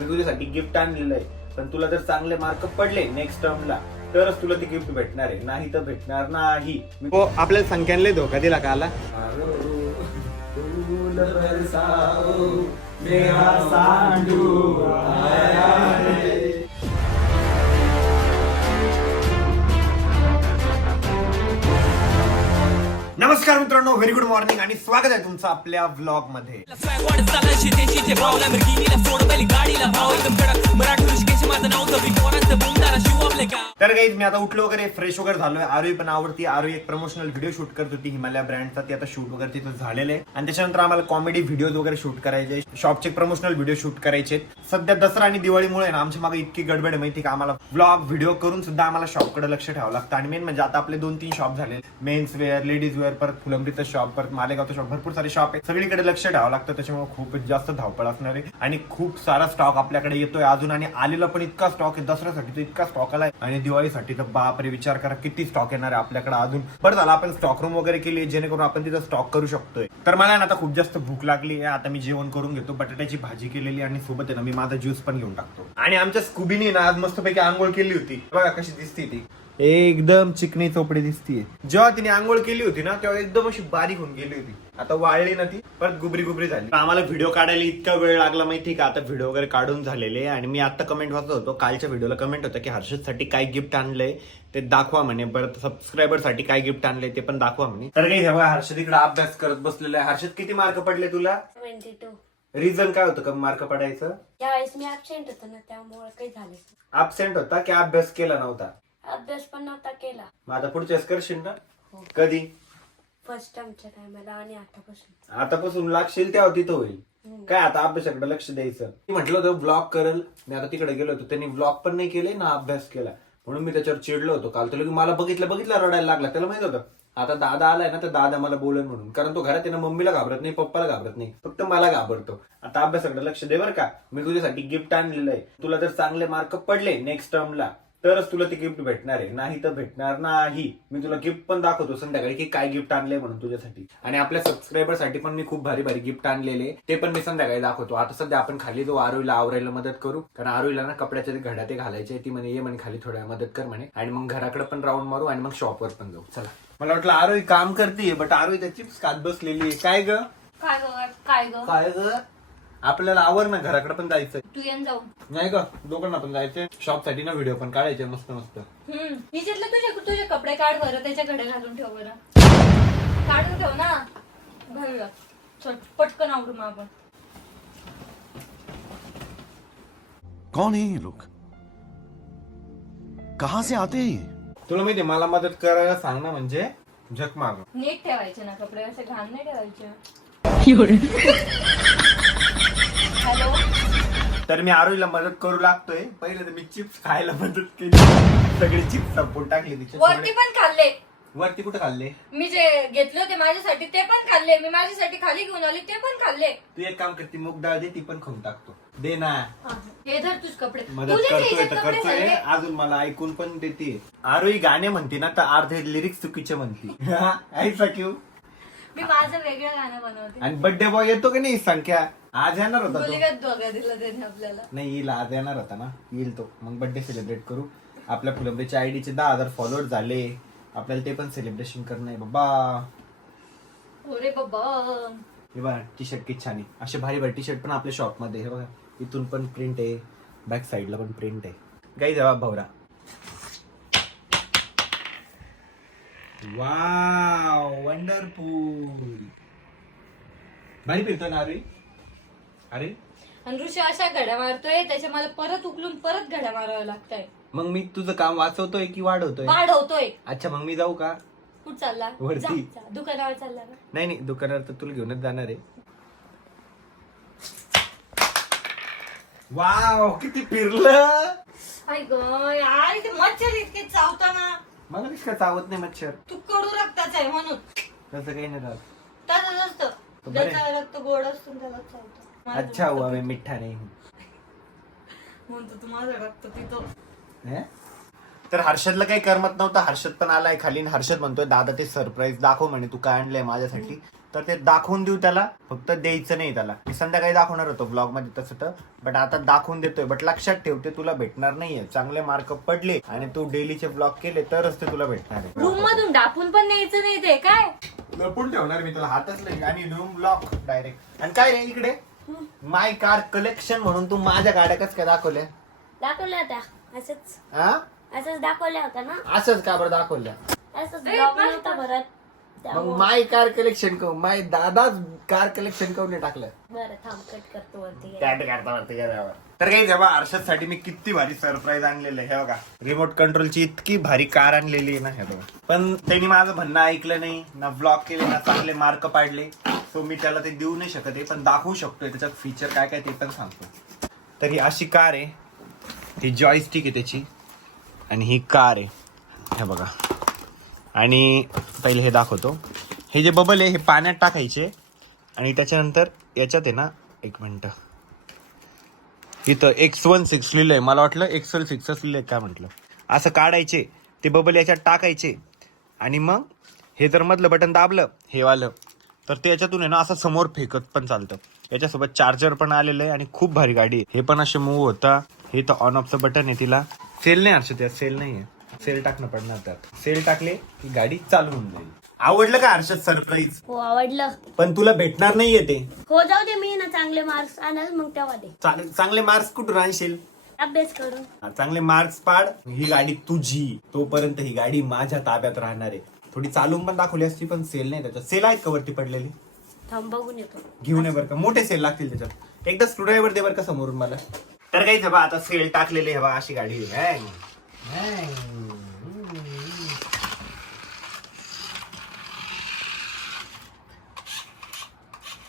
मी तुझ्यासाठी गिफ्ट आणलेलं आहे. पण तुला जर चांगले मार्क पडले नेक्स्ट टर्मला तरच तुला ते गिफ्ट भेटणार आहे. नाही तर भेटणार नाही. हो आपल्याला संख्यांना धोका दिला का आला? नमस्कार मित्रांनो व्हेरी गुड मॉर्निंग आणि स्वागत आहे तुमचं आपल्या व्लॉगमध्ये तर काही मी आता उठलो वगैरे फ्रेश वगैरे झालोय. आरोही पण आवडती. आरोही एक प्रमोशनल व्हिडिओ शूट करत होती हिमालय ब्रँडचा ती आता शूट वगैरे तिथं झालेलं आहे. आणि त्याच्यानंतर आम्हाला कॉमेडी व्हिडिओ वगैरे शूट करायचे. शॉपचे प्रमोशनल व्हिडिओ शूट करायचे सध्या दसरा आणि दिवाळीमुळे ना आमच्या मागे इतकी गडबड माहिती का? आम्हाला ब्लॉग व्हिडिओ करून सुद्धा आम्हाला शॉपकडे लक्ष ठेवावं लागतं. आणि मेन म्हणजे आता आपले दोन तीन शॉप झाले मेन्स वेअर लेडीज वेअर परत फुलंब्रीचं शॉप परत मालेगावचं शॉप भरपूर सारे शॉप आहे सगळीकडे लक्ष ठेवावं लागतं त्याच्यामुळे खूप जास्त धावपळ असणार आहे. आणि खूप सारा स्टॉक आपल्याकडे येतोय अजून आणि आलेला पण इतका स्टॉक आहे दसऱ्यासाठी तर इतका स्टॉक आलाय. आणि दिवाळीसाठी तर बापरे विचार करा किती स्टॉक येणार आहे आपल्याकडे अजून. बरं झालं आपण स्टॉक रूम वगैरे केली आहे, जेणेकरून आपण तिथं स्टॉक करू शकतोय. तर मला ना आता खूप जास्त भूक लागली आहे. आता मी जेवण करून घेतो बटाट्याची भाजी केलेली आणि सोबत आहे ना मी माझा ज्यूस पण घेऊन टाकतो. आणि आमच्या स्कुबीने ना आज मस्तपैकी आंघोळ केली होती. बघा कशी दिसते ती. एकदम चिकनी चोपडी दिसतीये. जेव्हा तिने आंघोळ केली होती ना तेव्हा एकदम अशी बारीक होऊन गेली होती. आता वाळली ना ती परत गुबरी गुबरी झाली. आम्हाला व्हिडिओ काढायला इतका वेळ लागला माहिती का? आता व्हिडिओ वगैरे काढून झालेले. आणि मी आता कमेंट वाचत होतो. कालच्या व्हिडिओला कमेंट होतं की हर्षदसाठी काय गिफ्ट आणलंय? ते दाखवा म्हणे. परत सबस्क्रायबरसाठी काय गिफ्ट आणलंय ते पण दाखवा म्हणे. तर काही तेव्हा हर्षद इकडे अभ्यास करत बसलेला आहे. हर्षद किती मार्क पडले तुला? ट्वेंटी टू रिझन काय होतं कमी मार्क पडायचं? यावेळेस मी ऍबसेंट होतो ना त्यामुळे काही झाले अबसेंट होता की अभ्यास केला नव्हता? अभ्यास पण नव्हता केला. मग आता पुढच्या वेळेस करशील ना? हो. कधी? फर्स्ट टर्मच्या टायमाला आणि आतापासून. आतापासून लागशील तेव्हा तिथं होईल. काय आता अभ्यासाकडे लक्ष द्यायचं? मी म्हटलं होतं ब्लॉग करल. मी आता तिकडे गेलो होतो. त्यांनी ब्लॉग पण नाही केले ना अभ्यास केला. म्हणून मी त्याच्यावर चिडलो होतो. काल तुला मला बघितलं बघितलं रडायला लागला. त्याला माहीत होतं आता दादा आलाय ना तर दादा मला बोलन म्हणून. कारण तो घरात आहे ना मम्मीला घाबरत नाही पप्पाला घाबरत नाही. फक्त मला घाबरतो. आता अभ्यासाकडे लक्ष दे बरं का. मी तुझ्यासाठी गिफ्ट आणलेलं आहे. तुला जर चांगले मार्क पडले नेक्स्ट टर्मला तरच तुला ते गिफ्ट भेटणार आहे. नाही तर भेटणार नाही. मी तुला गिफ्ट पण दाखवतो संध्याकाळी की काय गिफ्ट आणलंय म्हणून तुझ्यासाठी. आणि आपल्या सबस्क्रायबरसाठी पण मी खूप भारी भारी गिफ्ट आणलेले. ते पण मी संध्याकाळी दाखवतो. आता सध्या आपण खाली जो आरोईला आवरायला मदत करू. कारण आरोईला ना कपड्याच्या ते घड्या ते घालायचे ती म्हणे ये म्हणे खाली थोड्या मदत कर म्हणे. आणि मग घराकडे पण राऊंड मारू आणि मग शॉपवर पण जाऊ. चला. मला वाटलं आरोई काम करते बट आरोई त्या चिप्स खात बसलेली आहे काय ग? काय ग? काय ग? काय ग? आपल्याला आवर ना घराकडे पण जायचं तू येऊन जाऊ. नाही का दोघांना पण जायचंय. शॉपसाठी ना व्हिडिओ पण काढायचे मस्त मस्त. हम्म. तुझे तुझे कपडे काढ बरं त्याच्याकडे घालून ठेव बरं. काढून ठेव ना. घालूया. चल पटकन आवडू मग आपण. कौन है ये लोग? कहां से आते हैं ये? तुला माहिती मला मदत करायला सांग ना म्हणजे झक माग नीट ठेवायचे ना कपडे असे घाण नाही ठेवायचे. हॅलो. तर मी आरोहीला मदत करू लागतोय. पहिले तर मी चिप्स खायला मदत केली. सगळे चिप्स संपून टाकले तिचे वरती पण खाल्ले. वरती कुठे खाल्ले? मी जे घेतले होते माझ्यासाठी ते पण खाल्ले. मी माझ्यासाठी खाली घेऊन आली ते पण खाल्ले. तू एक काम करते मूग डाळ दे ती पण खाऊन टाकतो. दे ना. हे धर तुझ कपडे. मदत तुझे करतोय तर कपडे करतोय. अजून मला ऐकून पण देते. आरोही गाणे म्हणते ना तर अर्धे लिरिक्स चुकीचे म्हणते. ऐसा क्यू? मी माझं वेगळं गाणं बनवते. आणि बर्थडे बॉय येतो की नाही संख्या? आज येणार होता तो. दोघं दिलं त्याने आपल्याला. नाही येईल. आज येणार होता ना. येईल तो. मग बर्थडे सेलिब्रेट करू. आपल्या फुलंब्रीच्या आयडीचे दहा हजार फॉलोअर झाले. आपल्याला ते पण सेलिब्रेशन करणं आहे. बाबा. अरे बाबा. हे बघा टी शर्ट किती छान आहे. असे भारी भारी टी शर्ट पण आपल्या शॉपमध्ये हे बघा इथून पण प्रिंट आहे. बॅक साईडला पण प्रिंट आहे. गाई जवाब भावरा. वाव वंडरफुल भारी फिरतो ना अरे अरे? आणि ऋषी अशा घड्या मारतोय त्याच्या मला परत उकलून परत घड्या माराव्या लागताय. मग मी तुझं काम वाचवतोय की वाढवतोय? वाढवतोय. अच्छा मग मी जाऊ का? कुठ चालला? वरती. जा, जा. दुकानावर चालला ना नाही नाही दुकानावर तर तुला घेऊनच जाणार आहे. वाव किती फिरलं! आई ग ते मच्छर इतके चावताना. मला कसं काय चावत नाही मच्छर? तू कडू रक्ताचा आहे म्हणून. तसं काही नाही राहत तसंच असतं. तो बरं आहे. ज्याचा रक्त गोड असतो त्याला चावतं. अच्छा हुआ मैं मिठा नाही हूं. म्हणतो तू माझं रक्त पितो. हे? तर हर्षदला काही करमत नव्हतं. हर्षद पण आलाय खाली आणि हर्षद म्हणतोय दादा ते सरप्राईज दाखव म्हणे तू काय आणलंय माझ्यासाठी. तर ते दाखवून देऊ त्याला फक्त द्यायचं नाही त्याला. मी संध्याकाळी दाखवणार होतो ब्लॉगमध्ये तसं तर. बट आता दाखवून देतोय. बट लक्षात ठेव ते तुला भेटणार नाहीये. चांगले मार्क पडले आणि तू डेलीचे ब्लॉग केले तरच ते तुला भेटणार आहे. रूम मधून डापून पण न्यायचं नाही ते काय? लपून ठेवणार मी तुला. हातच नाही. आणि रूम ब्लॉक डायरेक्ट आणि काय रे इकडे? माय कार कलेक्शन म्हणून तू माझ्या गाड्या कस काय दाखवल्या? दाखवल्या होत्या असंच. हा असंच दाखवल्या होत्या ना? असंच का बरं दाखवल्या असंच ए, ब्लॉग मस्त. नव्हता भरत. मग त्यामुळं- माय कार कलेक्शन करू माय दादाच कार कलेक्शन करून नाही टाकलं? बरं थांब कट करतो वरती गेला. काय करता वरती गेल्यावर. तर काही जेव्हा अर्षदसाठी मी किती भारी सरप्राईज आणलेलं आहे हे बघा. रिमोट कंट्रोलची इतकी भारी कार आणलेली आहे ना हे बघा. पण त्यांनी माझं म्हणणं ऐकलं नाही ना ब्लॉक केले ना चांगले मार्क पाडले. सो मी त्याला ते देऊ नाही शकत आहे पण दाखवू शकतोय त्याच्यात फीचर काय काय ते पण सांगतो. तर ही अशी कार आहे ही जॉयस्टिक आहे त्याची आणि ही कार आहे. हे बघा. आणि पहिले हे दाखवतो. हे जे बबल आहे हे पाण्यात टाकायचे आणि त्याच्यानंतर याच्यात आहे ना एक मिनटं. इथं एक्स वन सिक्स लिहिलंय मला वाटलं एक्स वन सिक्सच लिहिलंय काय म्हटलं. असं काढायचे ते बबल याच्यात टाकायचे आणि मग हे जर मधलं बटन दाबलं हे वालं. तर ते याच्यातून आहे ना असं समोर फेकत पण चालतं. याच्यासोबत चार्जर पण आलेलं आहे आणि खूप भारी गाडी आहे. हे पण असे मूव होता. हे तर ऑन ऑफचं बटन आहे तिला. सेल नाही हर्षद त्यात सेल नाही आहे सेल टाकणं पडणार त्यात. सेल टाकले की गाडी चालू होऊन जाईल. आवडलं का हर्षद सरप्राईज हो आवडलं. पण तुला भेटणार नाहीये ते. हो जाऊ दे मी ना चांगले मार्क्स आणल मग तेव्हा दे. चांग- चांगले मार्क्स कुठून आणशील अभ्यास करून. चांगले मार्क्स पाड. ही गाडी तुझी. तोपर्यंत ही गाडी माझ्या ताब्यात राहणार आहे. थोडी चालून पण दाखवली असती पण सेल नाही त्याच्यात सेल आहेत का वरती पडलेली थांब बघून येतो घेऊन ये बरं का मोठे सेल लागतील त्याच्यात एकदा स्टुडिओवर दे बरं का समोरून मला तर काही बा आता सेल टाकलेले हे बा अशी गाडी आहे. हँग. हँग.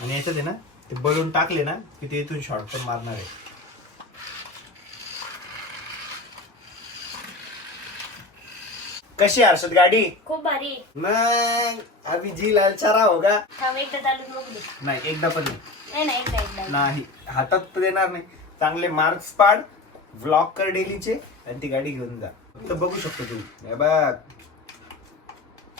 आणि याच्यात आहे ना ते बलून टाकले ना की ते इथून शॉर्ट पण मारणार आहे कशी आहे हर्षद गाडी? खूप भारी. मग अभी जी लालचारा होगा? थांब एकदा चालून बघू दे. नाही एकदा पण नाही. नाही नाही एकदा एकदा. नाही हातात तर देणार नाही. चांगले मार्क्स पाड व्लॉग कर डेलीचे आणि ती गाडी घेऊन जा. तर बघू शकतो तू. हे बघ.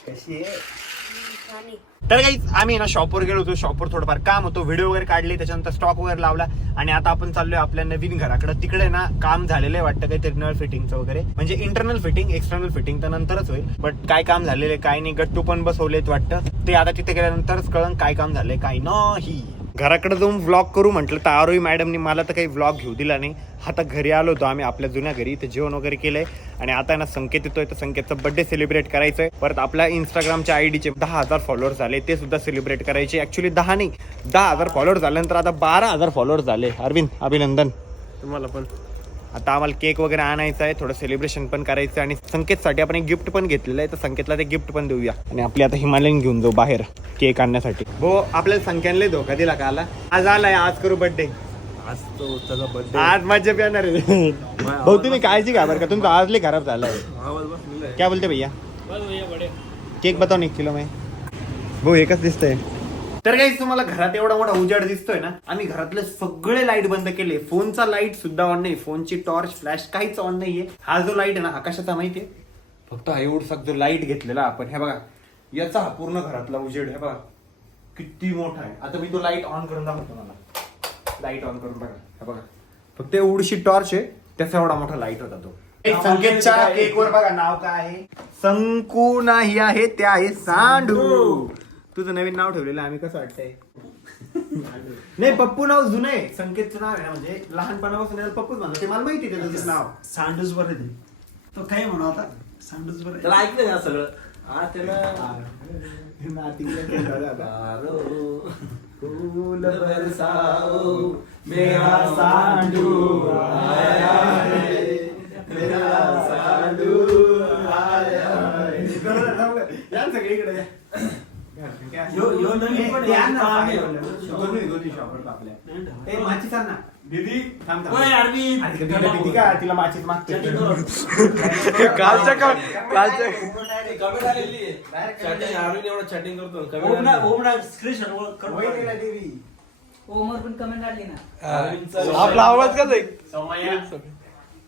कशी आहे? छान आहे. तर काही आम्ही ना शॉपवर गेलो होतो. शॉपवर थोडंफार काम होतो. व्हिडिओ वगैरे काढले. त्याच्यानंतर स्टॉक वगैरे लावला. आणि आता आपण चाललोय आपल्या नवीन घराकडे. तिकडे ना काम झालेलं आहे वाटतं काहीतरी नळ फिटिंगचं वगैरे. म्हणजे इंटरनल फिटिंग एक्सटर्नल फिटिंग तर नंतरच होईल. बट काय काम झालेलं आहे काय नाही गट्टू पण बसवलेत वाटतं. ते आता तिथे गेल्यानंतरच कळण काय काम झालंय काय नाही. घराकडे जाऊन व्लॉग करू म्हटलं तर आरोही मॅडमनी मला तर काही व्लॉग घेऊ दिला नाही. आता घरी आलो होतो आम्ही आपल्या जुन्या घरी इथे जेवण वगैरे केलंय. आणि आता ना संकेत येतोय तर संकेतचा बर्थडे सेलिब्रेट करायचंय. परत आपल्या इंस्टाग्रामच्या आय डीचे दहा हजार फॉलोअर्स झाले ते सुद्धा सेलिब्रेट करायचे. ऍक्च्युली दहा नाही दहा हजार फॉलोअर्स झाल्यानंतर आता बारा हजार फॉलोअर्स झाले. अरविंद अभिनंदन. तुम्हाला पण. आता आम्हाला केक वगैरे आणायचा आहे थोडं सेलिब्रेशन पण करायचं आहे आणि संकेतसाठी आपण एक गिफ्ट पण घेतलेलं आहे. तर संकेतला ते गिफ्ट पण देऊया. आणि आपली आता हिमालयन घेऊन जाऊ बाहेर केक आणण्यासाठी. हो आपल्याला संख्यानले धोका दिला का आला? आज आलाय आज करू बर्थडे आज तो त्याचा बर्थडे आज मजा येणार आहे. भाऊ तुम्ही काळजी घ्या बरं का. तुमचा आज लय खराब झालाय आवाज बसलेला आहे क्या बोलते भैया? केक बताओ ना एक किलो में भाऊ एकच दिसतंय. तर काही तुम्हाला घरात एवढा मोठा उजाड दिसतोय ना आम्ही घरातले सगळे लाइट बंद केले. फोनचा लाइट सुद्धा ऑन नाही. फोनची टॉर्च फ्लॅश काहीच ऑन नाहीये. हा जो लाइट आहे ना आकाशाचा माहितीये फक्त हा एवढसा जो लाइट घेतलेला आपण हे बघा. याचा हा पूर्ण घरातला उजेड हे बघा. किती मोठा आहे. आता मी तो लाइट ऑन करून दाखवतो मला लाइट ऑन करून बघा. हे बघा. फक्त एवढीशी टॉर्च आहे त्याचा एवढा मोठा लाइट होता तो. संकेतच्या केक वर बघा नाव काय आहे? संकू नाही आहे ते आहे सांडू. तुझं नवीन नाव ठेवलेलं आहे, आम्ही कसं वाटतंय नाही पप्पू नाव जुनं आहे संकेतचं नाव आहे ना म्हणजे लहानपणापासून याला पप्पूच म्हणतो ते मला माहिती आहे त्याचं नाव सांडूच बरं ते तो काही म्हणू आता सांडूच बरं त्याला ऐकलं ना सगळं हा त्याला नातीला केलं दादा. आरो, फूल बरसाओ, मेरा सांडू आया है, मेरा सांडू आया है. या सगळीकडे. यो- ना. दोन्ही- दोन्ही शॉपवर आपल्या. ए, माचीस आण ना. दीदी थांब, थांब. ओय, अरविंद. अरे, तिला भीती का? तिला माचीस मागते कालच्या कालच्या आहे. Chatting, एवढं chatting करतो. वहिनीला देवी. ओमवर पण कमेंट आली ना आपला आवाज कसा आहे? समया.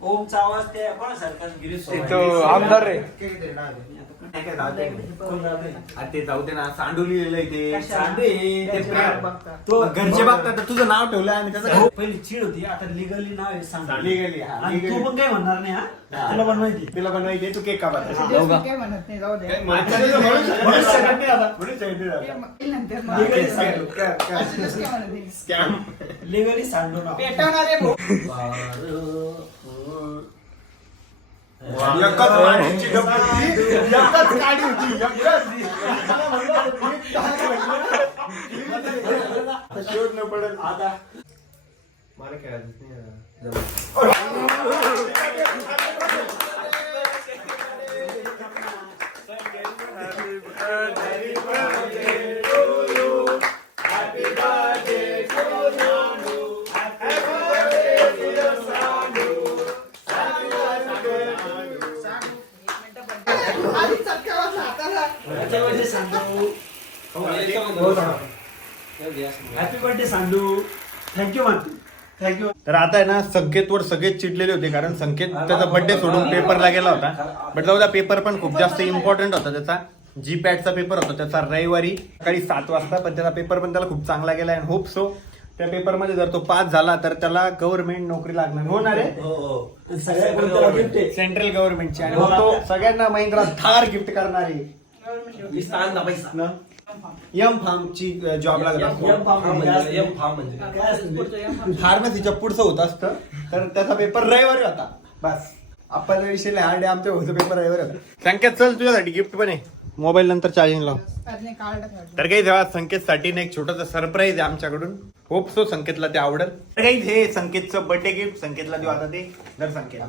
ओमचा आवाज त्या कोणासारखा गिरीश तो आमदार रे आहे. नाही काय जाऊ दे. कोण जाते? अरे ते जाऊ दे ना सांडू लिहिलेलं आहे ते कशाला? सांडू आहे, ते प्रेम. घरचे बघतात तर तुझं नाव ठेवलं आणि त्याचं हो, पहिली चीड होती आता लिगली नाव आहे सांग Legally, हा, आणि तू. पण काय म्हणणार नाही हा हा. तुला पण माहिती तिला बनवायचे तू केक का बनव काय म्हणत नाही जाऊ दे म्हणून शकत नाही आता. म्हणून शकत नाही आता. नंतर Legally सांग. Scam. लिगली सांडू ना पेटवणारे भाऊ एकच वाढीची डब्बी, एकच काडी होती, एकच. आता न पडेल. आता मला खेळायचं नाही आता. हॅपी बर्थडे सांडू थँक्यू तर आता आहे ना संकेतवर सगळेच चिडलेले होते कारण संकेत त्याचा बर्थडे सोडून पेपरला गेला होता. बट जाऊ पेपर पण खूप जास्त इम्पॉर्टंट होता त्याचा. जी पॅटचा पेपर होता त्याचा रविवारी. सकाळी सात वाजता पण त्याचा पेपर पण त्याला खूप चांगला गेला आणि होप सो त्या पेपरमध्ये जर तो पास झाला तर त्याला गव्हर्नमेंट नोकरी लागणार. होणार आहे आणि सगळ्यात कोणत्याला गिफ्ट आहे. सेंट्रल गव्हर्नमेंटची आणि मग तो सगळ्यांना महिंद्रा थार गिफ्ट करणार. आहे मी स्थान दाबायचा. यम फार्मची जॉब लागत असतो यम फार्म फार्म म्हणजे. म्हणजे एम फार्म म्हणजे? फार्मसीच्या पुढचं होत असतं. तर त्याचा पेपर रविवारी होता. बस. आपल्याला विषय हार्ड आहे आमच्या होतं पेपर रविवारी होता. संकेत चल तुझ्यासाठी गिफ्ट पण आहे. मोबाईल नंतर चार्जिंग लाव. तर काही तेव्हा संकेतसाठी ना एक छोटस सरप्राईज आहे आमच्याकडून. होप सो संकेतला ते आवडेल. तर काही हे संकेतचं बर्थडे गिफ्ट संकेतला देऊ आता ते. दर संकेत.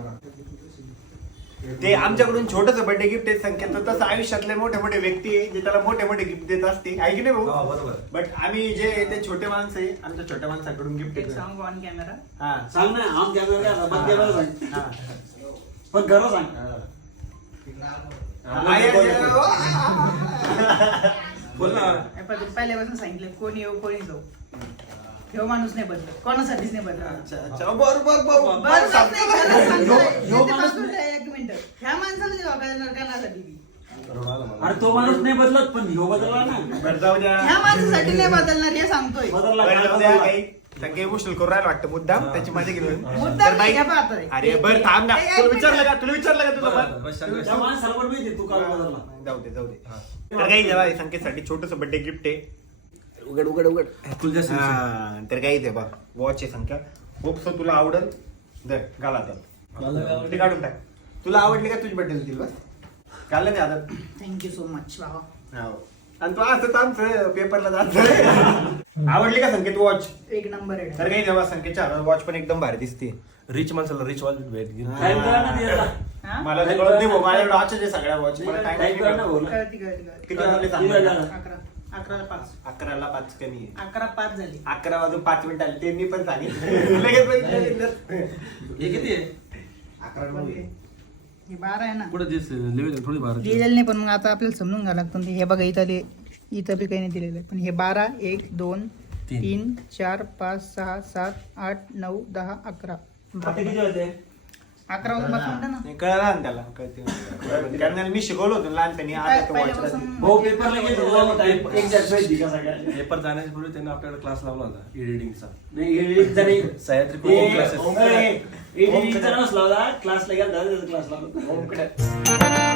ते आमच्याकडून छोटस बर्थडे गिफ्ट आहे संकेत तसं आयुष्यातले मोठे मोठे व्यक्ती आहे जे त्याला मोठे मोठे गिफ्ट देत असते. ऐक नाही हा, भाऊ बरोबर. बट आम्ही जे ते छोटे माणसं आहे आमच्या छोट्या माणसाकडून गिफ्ट एक सांग ऑन कॅमेरा हा. सांग ना आम कॅमेरा बंद कॅमेरा सांग. हा. पण खरं सांग. बोल. ना. पहिल्यापासून सांगितलं कोणी येऊ कोणी जाऊ. ठेव माणूस नाही बदलत कोणासाठीच नाही बदलत. अच्छा, अच्छा. बरं, बरं, बरं, बरं. बरं, आहे, एक मिनिट ह्या माणसाला नाही वागायला नरकासाठी बी. अरे तो माणूस नाही बदलत पण ह्यो बदलला ना. बरं, जाऊ द्या. ह्या माणसासाठी नाही बदलणार हे सांगतोय. बदलला बरं, काय जाऊ द्या बदलला? काही सगळे इमोशनल करून राहिला वाटतं. मुद्दाम त्याची मजा घेऊन. मुद्दाम तर बाई- नाही, घ्या पाहता रे. अरे बरं थांब ना. तुला. विचारलं का? तुला विचारलं का तुला बस. त्या सांग. माणसाला पण माहिती आहे, तू काल बदलला. जाऊ दे जाऊ दे. तर काही जेव्हा संकेतसाठी छोटस बर्थडे गिफ्ट आहे. उघड उघड उघड. तुझ्या. हा, तर काही ते बघ वॉच आहे संख्या. होप सो तुला आवडल? दर घाला तर? ते काढून टाक. तुला आवडली का तुझी बर्थडे होतील बस घाललं नाही आता. थँक्यू सो मच बाबा. हो. आणि तू असं आमचं पेपरला जात आवडली का संकेत वॉच एक नंबर आहे. तर काही जेव्हा संकेतच्या वॉच पण एकदम भारी दिसते. रिच माणसाला रिच वॉच भेट. हा? मला ते कळत नाही भाऊ वॉचच आहे सगळ्या वॉच मला काय टाइम करा ना भाऊ ना. कळती कळती कळती. किती वाजले सांग? अकरा. अकराला पाच. अकराला पाच कमी आहे. अकरा पाच झाली. अकरा वाजून पाच मिनिट आले. ते मी पण सांगितलं. लगेच बघितलं. हे किती आहे? अकरा नऊ आहे. हे बारा आहे ना. कुठं दिस लिहिलेलं थोडी बारा लिहिलेलं नाही पण मग आता आपल्याला समजून घ्यावं लागतं. हे बघा इथं इथं बी काही नाही दिलेलं आहे. पण हे बारा एक दोन तीन. तीन चार पाच सहा सात आठ नऊ दहा अकरा. आता किती वाजले अकरा वाजून ना. नाही, कळलं ना त्याला? कळते कारण मी शिकवलं होतं लहानपणी आता तो पहिल्यापासून भाऊ पेपरला गेलो. पेपर जाण्याच्या पूर्वी त्यांनी आपल्याला क्लास लावला होता एडिटिंगचा सह्याद्री ते- कोचिंग क्लासेस क्लासला गेला क्लास लावला. ओमकडे.